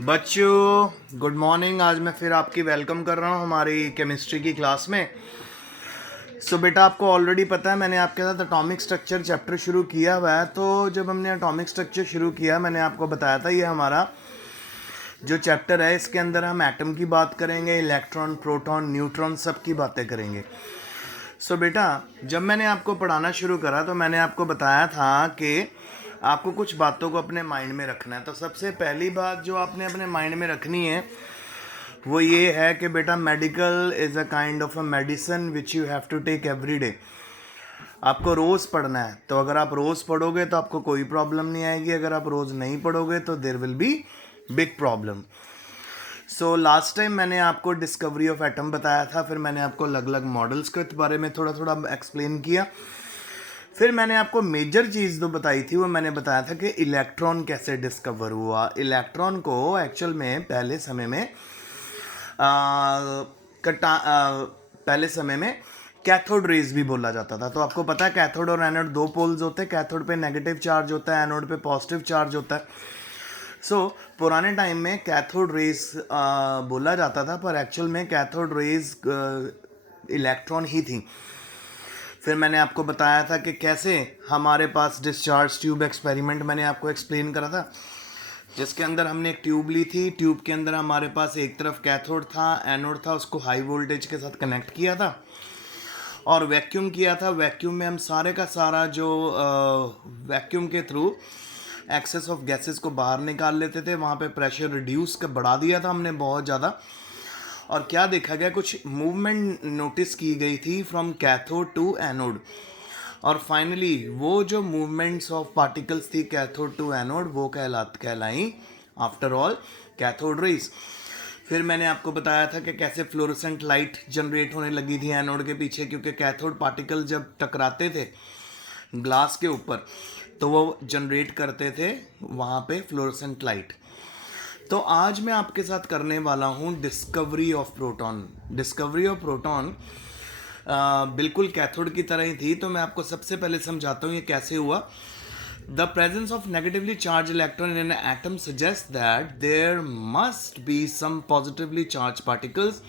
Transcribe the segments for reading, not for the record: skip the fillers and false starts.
बच्चों good morning. आज मैं फिर आपकी वेलकम कर रहा हूँ हमारी केमिस्ट्री की क्लास में। बेटा आपको ऑलरेडी पता है मैंने आपके साथ एटॉमिक स्ट्रक्चर चैप्टर शुरू किया हुआ है। तो जब हमने एटॉमिक स्ट्रक्चर शुरू किया मैंने आपको बताया था ये हमारा जो चैप्टर है इसके अंदर हम एटम की बात करेंगे, इलेक्ट्रॉन, प्रोटॉन, न्यूट्रॉन सब की बातें करेंगे। बेटा जब मैंने आपको पढ़ाना शुरू करा तो मैंने आपको बताया था कि आपको कुछ बातों को अपने माइंड में रखना है। तो सबसे पहली बात जो आपने अपने माइंड में रखनी है वो ये है कि बेटा medical is a kind of a medicine which you have to take every day. आपको रोज़ पढ़ना है। तो अगर आप रोज़ पढ़ोगे तो आपको कोई प्रॉब्लम नहीं आएगी, अगर आप रोज़ नहीं पढ़ोगे तो there will be big problem. Last time मैंने आपको डिस्कवरी ऑफ एटम बताया था, फिर मैंने आपको अलग अलग मॉडल्स के बारे में थोड़ा थोड़ा एक्सप्लेन किया। फिर मैंने आपको मेजर चीज़ जो बताई थी वो मैंने बताया था कि इलेक्ट्रॉन कैसे डिस्कवर हुआ। इलेक्ट्रॉन को एक्चुअल में पहले समय में कैथोड रेज भी बोला जाता था। तो आपको पता है कैथोड और एनोड दो पोल्स होते हैं। कैथोड पे नेगेटिव चार्ज होता है, एनोड पे पॉजिटिव चार्ज होता है। पुराने टाइम में कैथोड रेज बोला जाता था, पर एक्चुअल में कैथोड रेज इलेक्ट्रॉन ही थी। फिर मैंने आपको बताया था कि कैसे हमारे पास डिस्चार्ज ट्यूब एक्सपेरिमेंट मैंने आपको एक्सप्लेन करा था, जिसके अंदर हमने एक ट्यूब ली थी। ट्यूब के अंदर हमारे पास एक तरफ कैथोड था, एनोड था, उसको हाई वोल्टेज के साथ कनेक्ट किया था और वैक्यूम किया था। वैक्यूम में हम सारे का सारा जो वैक्यूम के थ्रू एक्सेस ऑफ गैसेस को बाहर निकाल लेते थे। वहाँ पे प्रेशर रिड्यूस कर बढ़ा दिया था हमने बहुत ज़्यादा। और क्या देखा गया, कुछ मूवमेंट नोटिस की गई थी फ्रॉम कैथोड टू एनोड। और फाइनली वो जो मूवमेंट्स ऑफ पार्टिकल्स थी कैथोड टू एनोड वो कहलाई आफ्टर ऑल कैथोड रेज। फिर मैंने आपको बताया था कि कैसे फ्लोरोसेंट लाइट जनरेट होने लगी थी एनोड के पीछे, क्योंकि कैथोड पार्टिकल जब टकराते थे ग्लास के ऊपर तो वो जनरेट करते थे वहाँ पे फ्लोरोसेंट लाइट। तो आज मैं आपके साथ करने वाला हूँ discovery of proton. Discovery of proton बिल्कुल कैथोड की तरह ही थी। तो मैं आपको सबसे पहले समझाता हूँ ये कैसे हुआ। The presence of negatively charged electron in an atom suggests that there must be some positively charged particles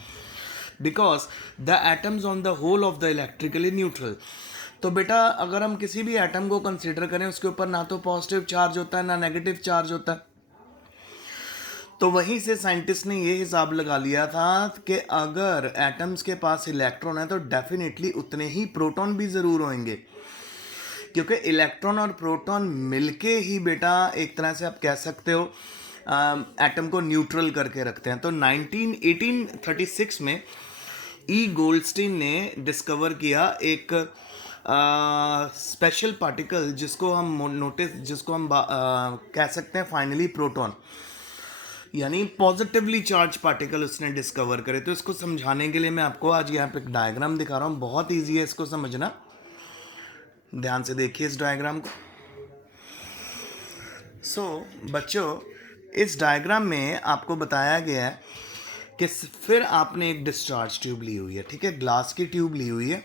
because the atoms on the whole of the electrically neutral। तो बेटा अगर हम किसी भी एटम को कंसीडर करें उसके ऊपर ना तो पॉजिटिव चार्ज होता है ना नेगेटिव चार्ज होता है। तो वहीं से साइंटिस्ट ने ये हिसाब लगा लिया था कि अगर एटम्स के पास इलेक्ट्रॉन है तो डेफिनेटली उतने ही प्रोटॉन भी ज़रूर होंगे, क्योंकि इलेक्ट्रॉन और प्रोटॉन मिलके ही बेटा एक तरह से आप कह सकते हो एटम को न्यूट्रल करके रखते हैं। तो 1836 में ई गोल्डस्टीन ने डिस्कवर किया एक स्पेशल पार्टिकल जिसको हम कह सकते हैं फाइनली प्रोटॉन, यानी पॉजिटिवली चार्ज पार्टिकल उसने डिस्कवर करे। तो इसको समझाने के लिए मैं आपको आज यहाँ पे एक डायग्राम दिखा रहा हूँ, बहुत ईजी है इसको समझना। ध्यान से देखिए इस डायग्राम को। बच्चों इस डायग्राम में आपको बताया गया है कि फिर आपने एक डिस्चार्ज ट्यूब ली हुई है, ठीक है, ग्लास की ट्यूब ली हुई है।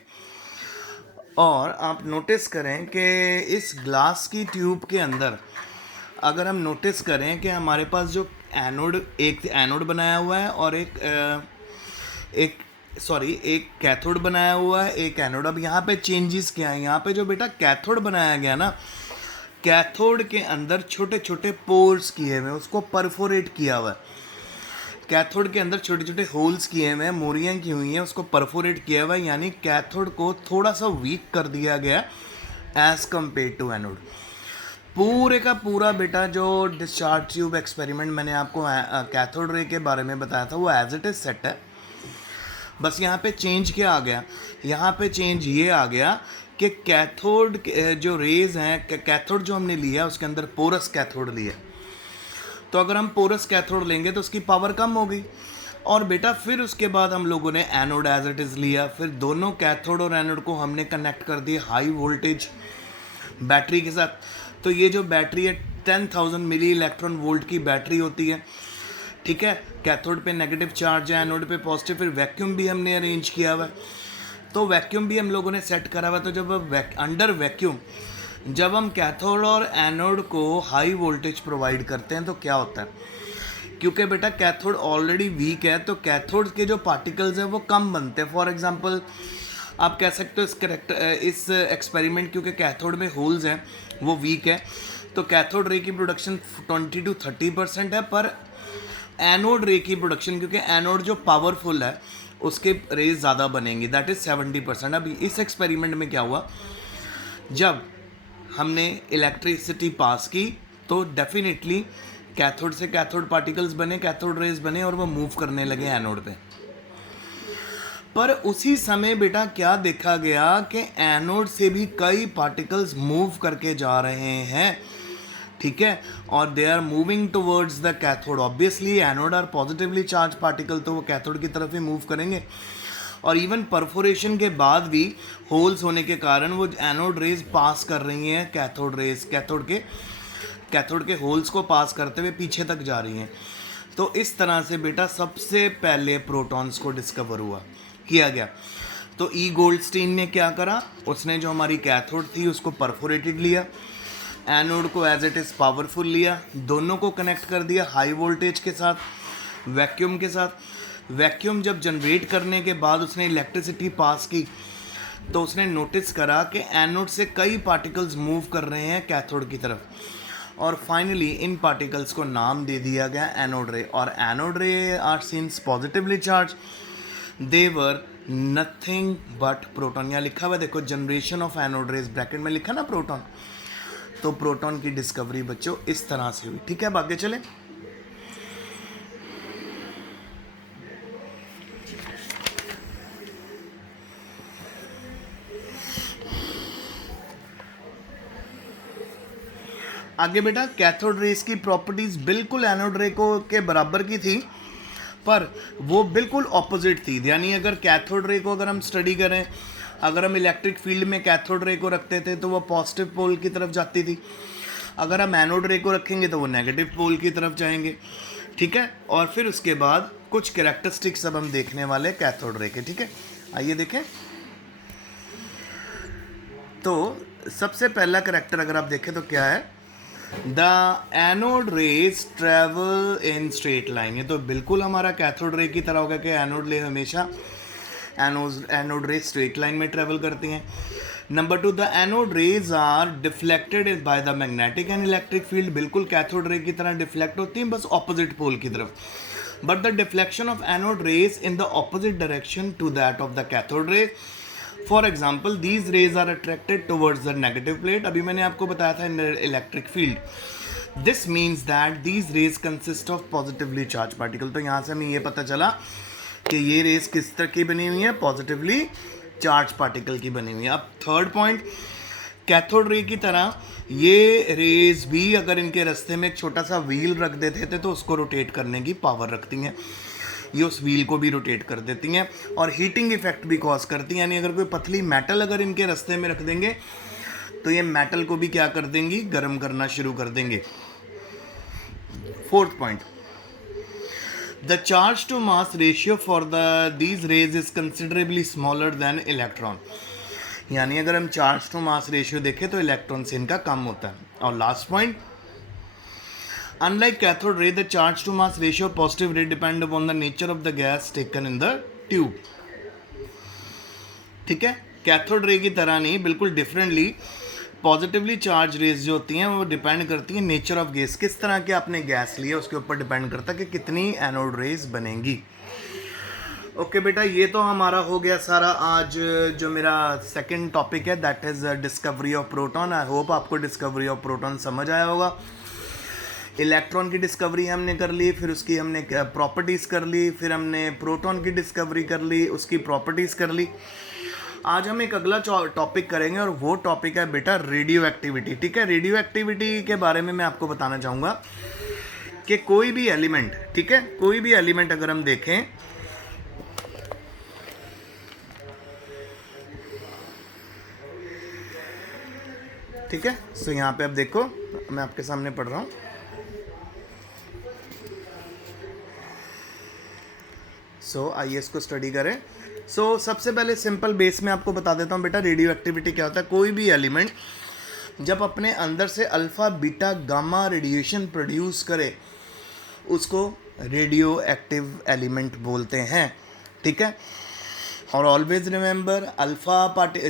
और आप नोटिस करें कि इस ग्लास की ट्यूब के अंदर अगर हम नोटिस करें कि हमारे पास जो एक एनोड बनाया हुआ है और एक कैथोड बनाया हुआ है, एक एनोड। अब यहाँ पे चेंजेस क्या है, यहाँ पे जो बेटा कैथोड बनाया गया ना, कैथोड के अंदर छोटे छोटे पोर्स किए हुए, उसको परफोरेट किया हुआ है। कैथोड के अंदर छोटे छोटे होल्स किए हुए हैं, मोरियाँ की हुई हैं, उसको परफोरेट किया हुआ है, यानी कैथोड को थोड़ा सा वीक कर दिया गया एज कम्पेयर टू एनोड। पूरे का पूरा बेटा जो डिस्चार्ज ट्यूब एक्सपेरिमेंट मैंने आपको कैथोड रे के बारे में बताया था वो एज इट इज सेट है। बस यहाँ पे चेंज क्या आ गया, यहाँ पे चेंज ये आ गया कि कैथोड जो रेज हैं, कैथोड जो हमने लिया उसके अंदर पोरस कैथोड लिया। तो अगर हम पोरस कैथोड लेंगे तो उसकी पावर कम हो गई। और बेटा फिर उसके बाद हम लोगों ने एनोड एज इट इज़ लिया। फिर दोनों कैथोड और एनोड को हमने कनेक्ट कर दिया हाई वोल्टेज बैटरी के साथ। तो ये जो बैटरी है 10,000 मिली इलेक्ट्रॉन वोल्ट की बैटरी होती है, ठीक है। कैथोड पे नेगेटिव चार्ज है, एनोड पे पॉजिटिव। फिर वैक्यूम भी हमने अरेंज किया हुआ है, तो वैक्यूम भी हम लोगों ने सेट करा हुआ। तो जब अंडर वैक्यूम जब हम कैथोड और एनोड को हाई वोल्टेज प्रोवाइड करते हैं तो क्या होता है क्योंकि बेटा कैथोड ऑलरेडी वीक है, तो कैथोड के जो पार्टिकल्स हैं वो कम बनते हैं। फॉर एग्जांपल आप कह सकते हो इस एक्सपेरिमेंट, क्योंकि कैथोड में होल्स हैं वो वीक है, तो कैथोड रे की प्रोडक्शन 20 to 30% है, पर एनोड रे की प्रोडक्शन, क्योंकि एनोड जो पावरफुल है उसके रेज ज़्यादा बनेंगी, दैट इज़ 70%। अब इस एक्सपेरिमेंट में क्या हुआ, जब हमने इलेक्ट्रिसिटी पास की तो डेफिनेटली कैथोड से कैथोड पार्टिकल्स बने, कैथोड रेज बने और वो मूव करने लगे एनोड पे। पर उसी समय बेटा क्या देखा गया कि एनोड से भी कई पार्टिकल्स मूव करके जा रहे हैं, ठीक है, और they are moving towards the cathode. Obviously anode are positively charge particle, तो वो कैथोड की तरफ ही मूव करेंगे। और इवन परफोरेशन के बाद भी होल्स होने के कारण वो एनोड रेज पास कर रही हैं कैथोड रेज, कैथोड के होल्स को पास करते हुए पीछे तक जा रही हैं। तो इस तरह से बेटा सबसे पहले प्रोटॉन्स को डिस्कवर किया गया। तो ई गोल्डस्टीन ने क्या करा, उसने जो हमारी कैथोड थी उसको परफोरेटेड लिया, एनोड को एज इट इज़ पावरफुल लिया, दोनों को कनेक्ट कर दिया हाई वोल्टेज के साथ, वैक्यूम के साथ। वैक्यूम जब जनरेट करने के बाद उसने इलेक्ट्रिसिटी पास की, तो उसने नोटिस करा कि एनोड से कई पार्टिकल्स मूव कर रहे हैं कैथोड की तरफ, और फाइनली इन पार्टिकल्स को नाम दे दिया गया एनोड रे। और anode ray are seens positively charge, they were nothing but proton. यहाँ लिखा हुआ देखो, generation of anode rays, bracket में लिखा ना प्रोटॉन, तो प्रोटॉन की डिस्कवरी बच्चों इस तरह से हुई, ठीक है। अब आगे चले। आगे बेटा कैथोड रेस की प्रॉपर्टीज बिल्कुल एनोड रे को के बराबर की थी, पर वो बिल्कुल ऑपोजिट थी। यानी अगर कैथोड रे को अगर हम स्टडी करें, अगर हम इलेक्ट्रिक फील्ड में कैथोड रे को रखते थे तो वो पॉजिटिव पोल की तरफ जाती थी, अगर हम एनोड रे को रखेंगे तो वो नेगेटिव पोल की तरफ जाएंगे, ठीक है। और फिर उसके बाद कुछ कैरेक्टरिस्टिक्स अब हम देखने वाले कैथोड रे के, ठीक है। आइए देखें। तो सबसे पहला कैरेक्टर अगर आप देखें तो क्या है, the anode raise travel in straight line. ये तो बिल्कुल हमारा कैथोड रे की तरह होगा कि एनोड रे हमेशा एनोड रे स्ट्रेट लाइन में ट्रेवल करती हैं। Number 2, the anode rays are deflected by the magnetic and electric field. बिल्कुल कैथोड रे की तरह डिफ्लेक्ट होती हैं, बस ऑपोजिट पोल की तरफ। But the deflection of anode rays in the opposite direction to that of the cathode ray. For example, these rays are attracted towards the negative plate. अभी मैंने आपको बताया था in electric field. This means that these rays consist of positively charge particle. तो यहाँ से हमें ये पता चला कि ये रेज किस तरह की बनी हुई है, पॉजिटिवली चार्ज पार्टिकल की बनी हुई है। अब थर्ड पॉइंट, कैथोड रे की तरह ये रेज भी अगर इनके रास्ते में एक छोटा सा व्हील रख देते थे तो उसको रोटेट करने की पावर रखती हैं। ये उस व्हील को भी रोटेट कर देती हैं और हीटिंग इफेक्ट भी कॉज करती हैं। यानी अगर कोई पतली मेटल अगर इनके रास्ते में रख देंगे तो ये मेटल को भी क्या कर देंगी, गर्म करना शुरू कर देंगे। Fourth point, the charge to mass ratio for these rays is considerably smaller than electron. यानी अगर हम चार्ज टू मास रेशियो देखें तो इलेक्ट्रॉन से इनका कम होता है। और last point, unlike cathode ray, the charge to mass ratio positive ray depend upon the nature of the gas taken in the tube, ठीक है। कैथोड रे की तरह नहीं, बिल्कुल डिफरेंटली पॉजिटिवली चार्ज रेज जो होती हैं वो डिपेंड करती हैं नेचर ऑफ गैस, किस तरह के आपने गैस लिए उसके ऊपर डिपेंड करता है कि कितनी एनोड रेज बनेंगी। ओके बेटा, ये तो हमारा हो गया सारा आज जो मेरा सेकंड टॉपिक है, that is discovery of proton. I hope आपको डिस्कवरी ऑफ प्रोटॉन समझ आया होगा। इलेक्ट्रॉन की डिस्कवरी हमने कर ली, फिर उसकी हमने प्रॉपर्टीज़ कर ली, फिर हमने प्रोटॉन की डिस्कवरी कर ली, उसकी प्रॉपर्टीज़ कर ली। आज हम एक अगला टॉपिक करेंगे और वो टॉपिक है बेटा रेडियो एक्टिविटी, ठीक है। रेडियो एक्टिविटी के बारे में मैं आपको बताना चाहूँगा कि कोई भी एलिमेंट, ठीक है, कोई भी एलिमेंट अगर हम देखें, ठीक है। सो यहाँ पे अब देखो, मैं आपके सामने पढ़ रहा हूँ। सो आइए इसको स्टडी करें। सबसे पहले सिंपल बेस में आपको बता देता हूँ बेटा रेडियो एक्टिविटी क्या होता है। कोई भी एलिमेंट जब अपने अंदर से alpha beta gamma radiation produce करे, उसको रेडियो एक्टिव एलिमेंट बोलते हैं, ठीक है। और ऑलवेज रिमेंबर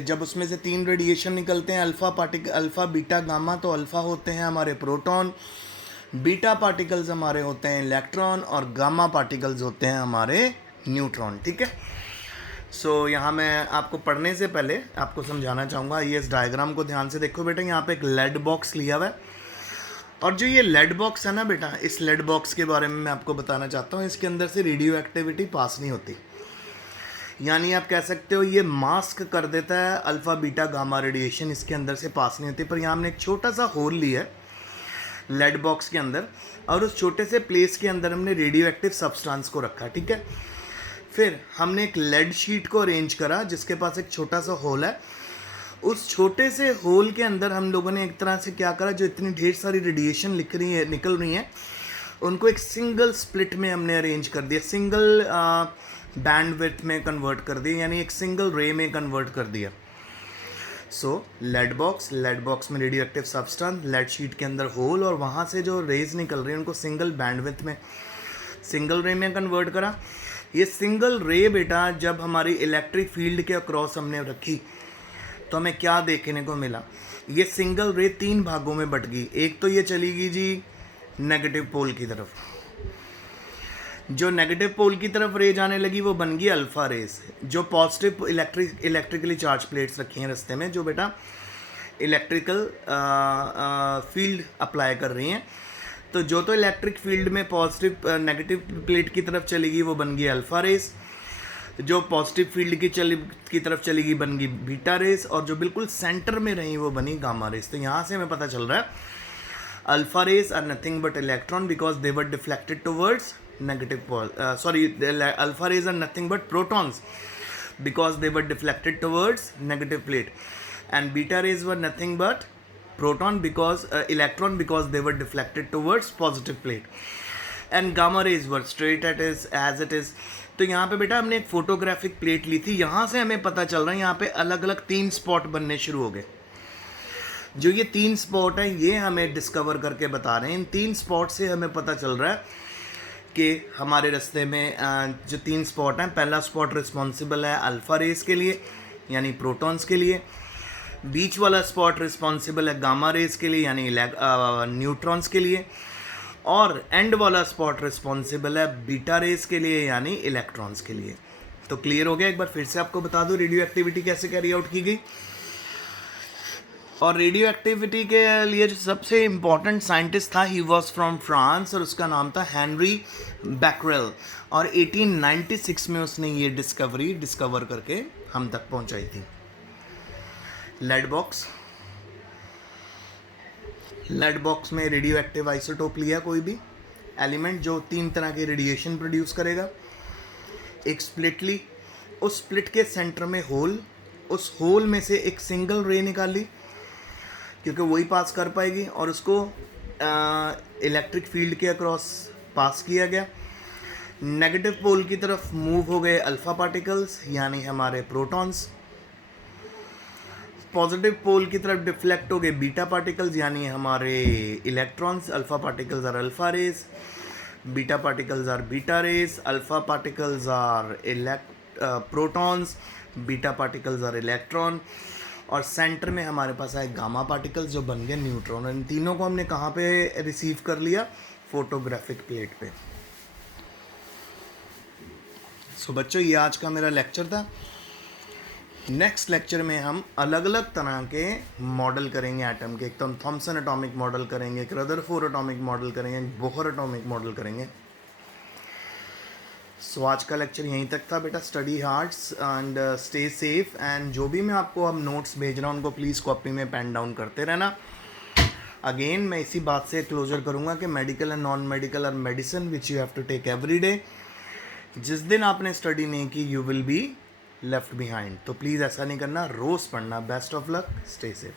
जब उसमें से 3 रेडिएशन निकलते हैं, अल्फ़ा बीटा गामा, तो अल्फ़ा होते हैं हमारे प्रोटॉन, बीटा पार्टिकल्स हमारे होते हैं इलेक्ट्रॉन, और गामा पार्टिकल्स होते हैं हमारे न्यूट्रॉन, ठीक है। सो यहाँ मैं आपको पढ़ने से पहले आपको समझाना चाहूँगा, ये इस डायग्राम को ध्यान से देखो बेटा। यहाँ पे एक लेड बॉक्स लिया हुआ है, और जो ये लेड बॉक्स है ना बेटा, इस लेड बॉक्स के बारे में मैं आपको बताना चाहता हूँ। इसके अंदर से रेडियो एक्टिविटी पास नहीं होती, यानी आप कह सकते हो ये मास्क कर देता है अल्फ़ा बीटा गामा रेडिएशन, इसके अंदर से पास नहीं होती। पर यहाँ हमने एक छोटा सा होल लिया है लेड बॉक्स के अंदर, और उस छोटे से प्लेस के अंदर हमने रेडियो एक्टिव सब्सटेंस को रखा, ठीक है। फिर हमने एक लेड शीट को अरेंज करा जिसके पास एक छोटा सा होल है। उस छोटे से होल के अंदर हम लोगों ने एक तरह से क्या करा, जो इतनी ढेर सारी रेडिएशन निकल रही है, उनको एक सिंगल स्प्लिट में हमने अरेंज कर दिया, सिंगल बैंडविड्थ में कन्वर्ट कर दिया, यानी एक सिंगल रे में कन्वर्ट कर दिया। सो लेड बॉक्स में radioactive substance, lead sheet के अंदर होल, और वहाँ से जो रेज निकल रही है उनको सिंगल बैंडविड्थ में, सिंगल रे में कन्वर्ट करा। ये सिंगल रे बेटा जब हमारी इलेक्ट्रिक फील्ड के अक्रॉस हमने रखी तो हमें क्या देखने को मिला, ये सिंगल रे 3 भागों में बट गई। एक तो ये चली गई जी नेगेटिव पोल की तरफ, जो नेगेटिव पोल की तरफ रे जाने लगी वो बन गई अल्फ़ा रेस। जो पॉजिटिव इलेक्ट्रिकली चार्ज प्लेट्स रखी हैं रास्ते में, जो बेटा इलेक्ट्रिकल फील्ड अप्लाई कर रही हैं, तो जो तो इलेक्ट्रिक फील्ड में पॉजिटिव नेगेटिव प्लेट की तरफ चलेगी वो बन गई अल्फ़ा रेस, जो पॉजिटिव फील्ड की तरफ चलेगी बन गई बीटा रेस, और जो बिल्कुल सेंटर में रही वो बनी गामा रेस। तो यहाँ से हमें पता चल रहा है alpha rays are nothing but electron because they were deflected towards negative pole, alpha rays are nothing but protons because they were deflected towards negative plate, and beta rays were nothing but electron because they were deflected towards positive plate, and gamma rays were straight as it is। तो यहाँ पे बेटा हमने एक photographic plate ली थी, यहाँ से हमें पता चल रहा है यहाँ पे अलग अलग 3 स्पॉट बनने शुरू हो गए। जो ये 3 स्पॉट हैं ये हमें डिस्कवर करके बता रहे हैं। इन 3 स्पॉट से हमें पता चल रहा है कि हमारे रास्ते में जो 3 स्पॉट हैं, पहला स्पॉट रिस्पॉन्सिबल है अल्फ़ा रेस के लिए यानी प्रोटॉन्स के लिए, बीच वाला स्पॉट रिस्पॉन्सिबल है गामा रेस के लिए यानी न्यूट्रॉन्स के लिए, और एंड वाला स्पॉट रिस्पॉन्सिबल है बीटा रेस के लिए यानी इलेक्ट्रॉन्स के लिए। तो क्लियर हो गया। एक बार फिर से आपको बता दूं रेडियो एक्टिविटी कैसे कैरी आउट की गई। और रेडियो एक्टिविटी के लिए जो सबसे इम्पॉर्टेंट साइंटिस्ट था, ही वॉज फ्रॉम फ्रांस, और उसका नाम था हेनरी बैकरेल, और 1896 में उसने ये डिस्कवर करके हम तक पहुंचाई थी। लेड बॉक्स में रेडियो एक्टिव आइसोटोप लिया, कोई भी एलिमेंट जो 3 तरह के रेडिएशन प्रोड्यूस करेगा, एक स्प्लिट ली, उस स्प्लिट के सेंटर में होल, उस होल में से एक सिंगल रे निकाली क्योंकि वही पास कर पाएगी, और उसको इलेक्ट्रिक फील्ड के अक्रॉस पास किया गया। नेगेटिव पोल की तरफ मूव हो गए अल्फ़ा पार्टिकल्स यानी हमारे प्रोटॉन्स, पॉजिटिव पोल की तरफ डिफ्लेक्ट हो गए बीटा पार्टिकल्स यानी हमारे electrons. Alpha particles are alpha rays, beta particles are beta rays, alpha particles are protons, beta particles are electron, और सेंटर में हमारे पास आए गामा पार्टिकल्स जो बन गए न्यूट्रॉन। इन तीनों को हमने कहाँ पे रिसीव कर लिया, फोटोग्राफिक प्लेट पे। सो बच्चों ये आज का मेरा लेक्चर था। नेक्स्ट लेक्चर में हम अलग अलग तरह के मॉडल करेंगे एटम के। एक तो हम थॉमसन एटॉमिक मॉडल करेंगे, एक रदरफोर्ड एटॉमिक मॉडल करेंगे, बोहर एटॉमिक मॉडल करेंगे। सो आज का लेक्चर यहीं तक था बेटा। Study hards and stay safe, and जो भी मैं आपको अब नोट्स भेज रहा हूँ उनको प्लीज़ कॉपी में पेन डाउन करते रहना। अगेन मैं इसी बात से क्लोजर करूँगा कि मेडिकल एंड नॉन मेडिकल और medicine which you have to take every day. जिस दिन आपने स्टडी नहीं की you will be left behind, तो प्लीज़ ऐसा नहीं करना, रोज़ पढ़ना। Best of luck, stay safe.